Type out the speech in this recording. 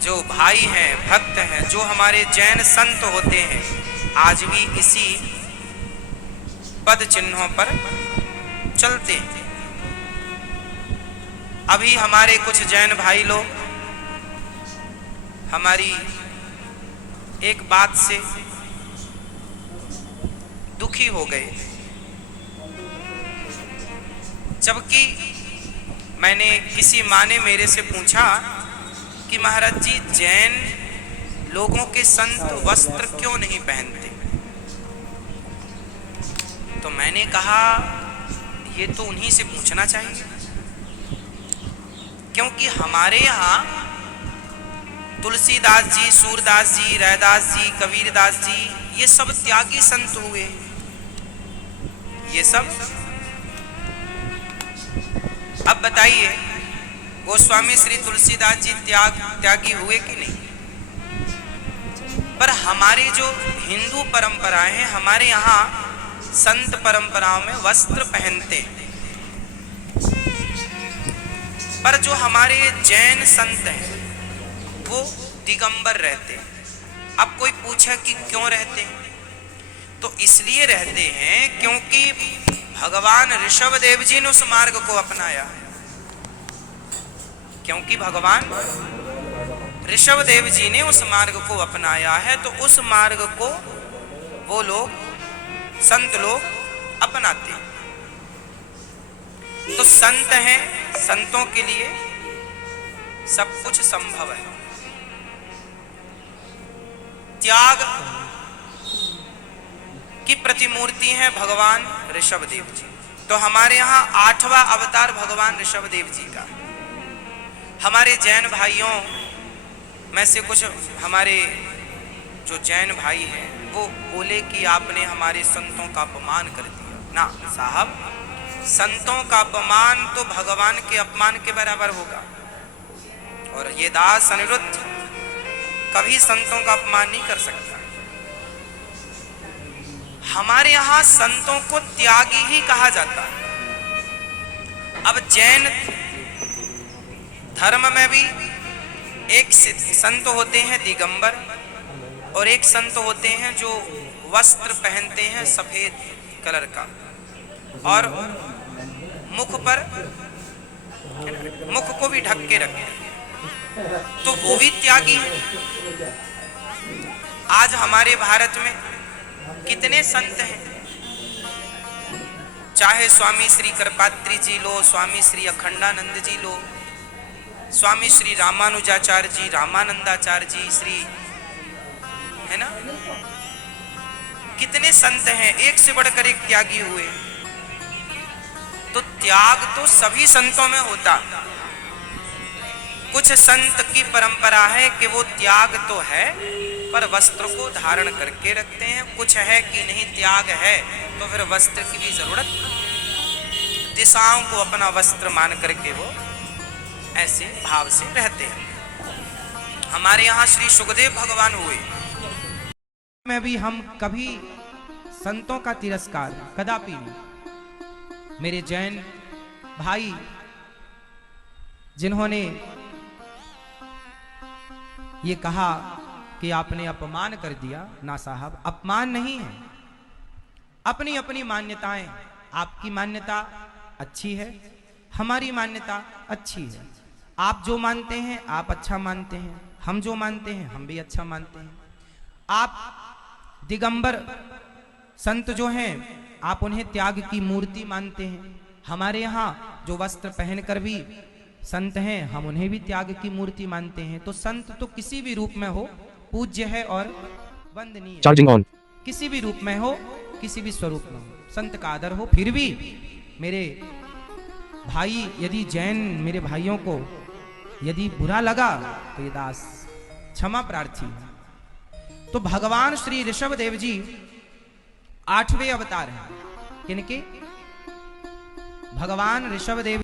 जो भाई हैं, भक्त हैं, जो हमारे जैन संत होते हैं, आज भी इसी पद चिन्हों पर चलते हैं। अभी हमारे कुछ जैन भाई लोग हमारी एक बात से दुखी हो गए, जबकि मैंने किसी माँ ने मेरे से पूछा कि महाराज जी, जैन लोगों के संत वस्त्र क्यों नहीं पहनते? तो मैंने कहा ये तो उन्हीं से पूछना चाहिए, क्योंकि हमारे यहाँ तुलसीदास जी, सूरदास जी, रैदास जी, कबीरदास जी, ये सब त्यागी संत हुए। ये सब अब बताइए, गोस्वामी श्री तुलसीदास जी त्यागी हुए कि नहीं? पर हमारे जो हिंदू परंपराएं हैं, हमारे यहाँ संत परंपराओं में वस्त्र पहनते हैं, पर जो हमारे जैन संत हैं वो दिगंबर रहते हैं। अब कोई पूछे कि क्यों रहते हैं, तो इसलिए रहते हैं क्योंकि भगवान ऋषभदेव जी ने उस मार्ग को अपनाया है। क्योंकि भगवान ऋषभदेव जी ने उस मार्ग को अपनाया है, तो उस मार्ग को वो लोग, संत लोग अपनाते हैं। तो संत हैं, संतों के लिए सब कुछ संभव है। त्याग की प्रतिमूर्ति है भगवान ऋषभदेव जी। तो हमारे यहाँ 8वां अवतार भगवान ऋषभदेव जी का। हमारे जैन भाइयों में से कुछ हमारे जो जैन भाई हैं वो बोले कि आपने हमारे संतों का अपमान कर दिया। ना साहब, संतों का अपमान तो भगवान के अपमान के बराबर होगा, और ये दास अनिरुद्ध कभी संतों का अपमान नहीं कर सकता। हमारे यहाँ संतों को त्यागी ही कहा जाता है। अब जैन धर्म में भी एक संत होते हैं दिगंबर, और एक संत होते हैं जो वस्त्र पहनते हैं सफेद कलर का, और मुख को भी ढक के रखते हैं, तो वो भी त्यागी है। आज हमारे भारत में कितने संत हैं, चाहे स्वामी श्री कृपात्री जी लो, स्वामी श्री अखंडानंद जी लो, स्वामी श्री रामानुजाचार्य जी, रामानंदाचार्य जी, श्री, है ना, कितने संत हैं, एक से बढ़कर एक त्यागी हुए। तो त्याग तो सभी संतों में होता। कुछ संत की परंपरा है कि वो त्याग तो है पर वस्त्र को धारण करके रखते हैं, कुछ है कि नहीं त्याग है तो फिर वस्त्र की भी जरूरत, दिशाओं को अपना वस्त्र मान करके वो ऐसे भाव से रहते हैं। हमारे यहाँ श्री सुखदेव भगवान हुए में भी हम कभी संतों का तिरस्कार कदापि नहीं। मेरे जैन भाई जिन्होंने ये कहा कि आपने अपमान कर दिया, ना साहब, अपमान नहीं है। अपनी अपनी मान्यताएं, आपकी मान्यता अच्छी है, हमारी मान्यता अच्छी है। आप जो मानते हैं आप अच्छा मानते हैं, हम जो मानते हैं हम भी अच्छा मानते हैं। आप दिगंबर संत जो हैं आप उन्हें त्याग की मूर्ति मानते हैं। हमारे यहाँ जो वस्त्र पहनकर भी संत हैं हम उन्हें भी त्याग की मूर्ति मानते हैं। तो संत तो किसी भी रूप में हो पूज्य है और वंदनीय, चार्जिंग ऑन, किसी भी रूप में हो, किसी भी स्वरूप में हो, संत का आदर हो। फिर भी मेरे भाई, यदि जैन मेरे भाइयों को यदि बुरा लगा तो ये दास क्षमा प्रार्थी है। तो भगवान श्री ऋषभदेव जी 8वें अवतार हैं। किनके? भगवान ऋषभदेव